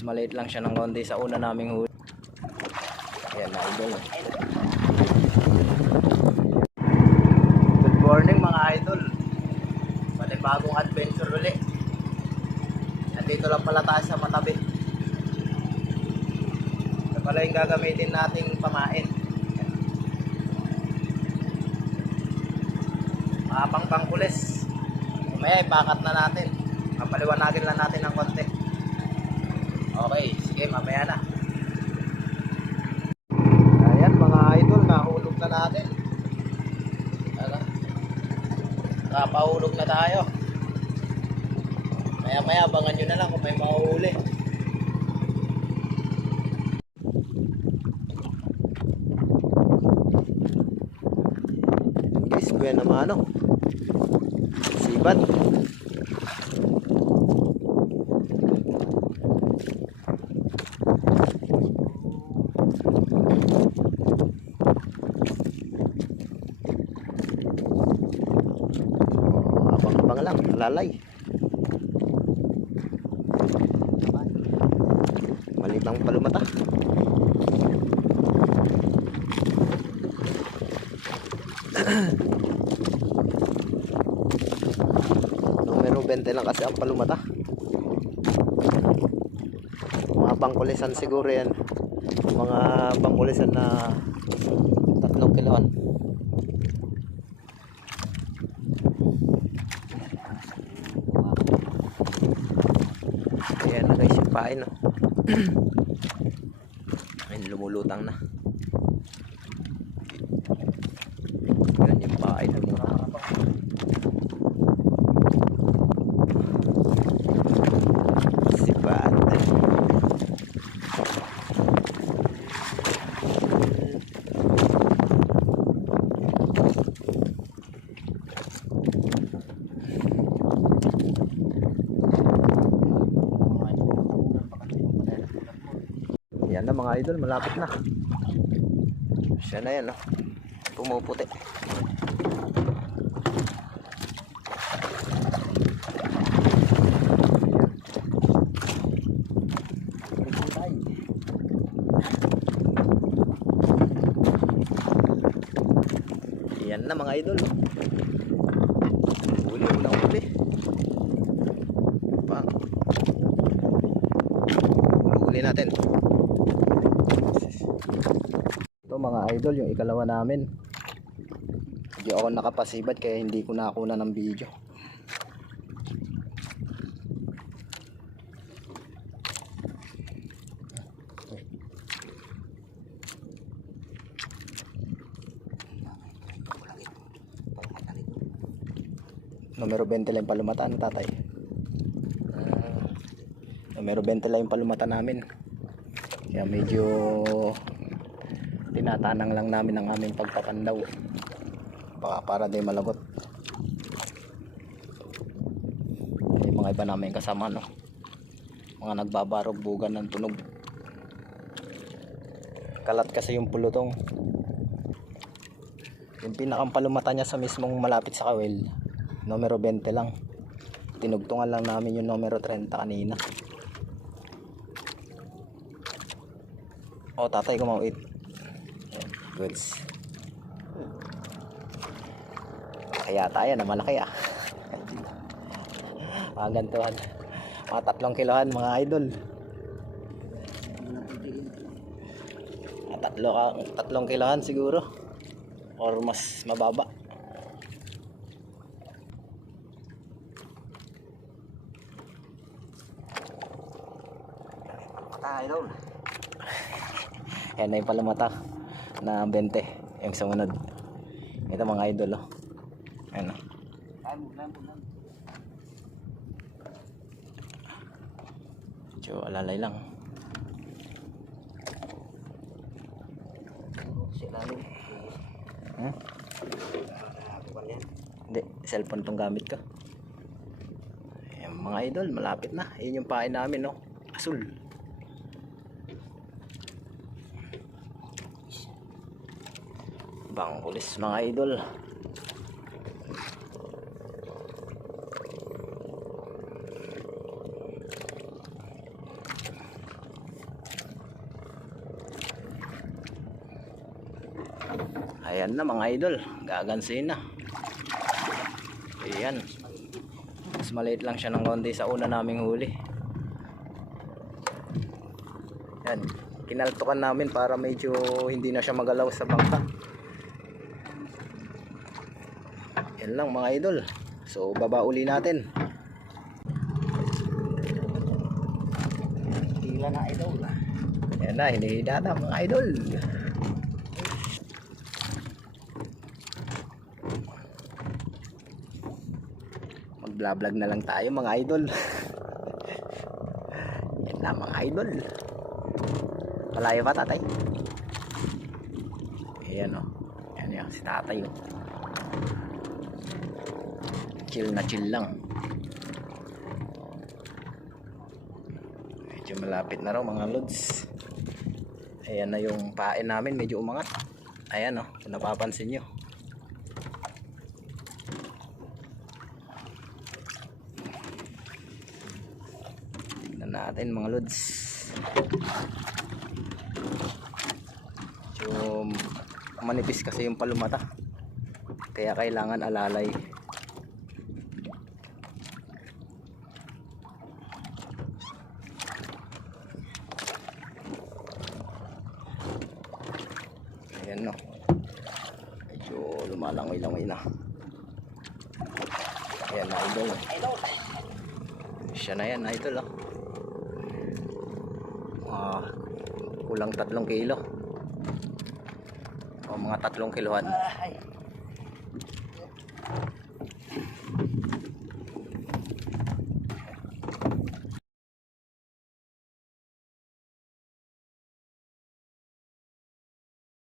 mas maliit lang siya ng konti sa una naming huli. Ayan na idol. Good morning mga idol. Bagong adventure ulit. Nandito lang pala tayo sa Matabi. Ito pala yung gagamitin nating pamain. Mga pangpulis. Mamaya ipakat na natin. Papaliwanagin lang natin ng konti. Okay, sige, mamaya na. Ayan mga idol, nahulog na natin. Nakapahulog na tayo. Maya maya abangan nyo na lang kung may mahuhuli. Guys, buwan naman ano, sibat. Abang-abang lang, lalay. Malitang palumata. Numero 20 lang kasi ang palumata. Mga pangkulisan siguro yan. Mga pangkulisan na 3 kiloan. Ayan na guys yung pain, no? Ayun, lumulutang na. Yan yung pain, lumulutang. Sipat. Yan na mga idol, malapit na. Siya na yan, no? Pumuputi. Yan na mga idol, no? Huli, ulang huli. Pa. Huli natin. Ito mga idol, yung ikalawa namin. Hindi ako nakapasibat kaya hindi ko nakuna ng video. Numero 20 lang yung palumataan, tatay. Numero 20 lang yung palumataan namin. Kaya medyo tinatanang lang namin ang aming pagpapandaw. Baka para di malagot. Yung mga iba namin kasama, no? Mga nagbabarog-bugan ng tunog. Kalat kasi yung pulutong. Yung pinakampalumata niya sa mismong malapit sa kawil, numero 20 lang. Tinugtungan lang namin yung numero 30 kanina. Oh, tatay kumawit. Goods. Kaya tayo na malaki ah. Mga gantuhan. Mga 3 kilohan mga idol. 3 kilohan siguro. Or mas mababa. Idol. Ayan na yung palamata na 20 yung sumunod. Ito mga idol, oh. Ayan, oh. So alalay lang. Hindi, cellphone tong gamit ko. Ayan, mga idol, malapit na. Yun yung pain namin, no? Asul. Bangkulis mga idol. Ayan na mga idol, gagansin na. Ayan. Mas maliit lang siya ng konti sa una naming huli. Yan, kinaltukan namin para medyo hindi na siya magalaw sa bangka. Yan lang mga idol. So baba uli natin. Hila na idol. Yan na, hinihina na mga idol. Mag-vlog na lang tayo mga idol. Yan na mga idol. Malayo pa tatay? Ayan o. Ayan yan si tatay o. Chill na chill lang. Medyo malapit na raw mga lods. Ayan na yung pain namin, medyo umangat. Ayan o, kung napapansin nyo. Tignan natin mga lods. Medyo manipis kasi yung palumata, kaya kailangan alalay. Ayan no, medyo lumalangoy-langoy na. Ayan na idol. Siya na yan idol oh. Kulang 3 kilo o mga 3 kilohan.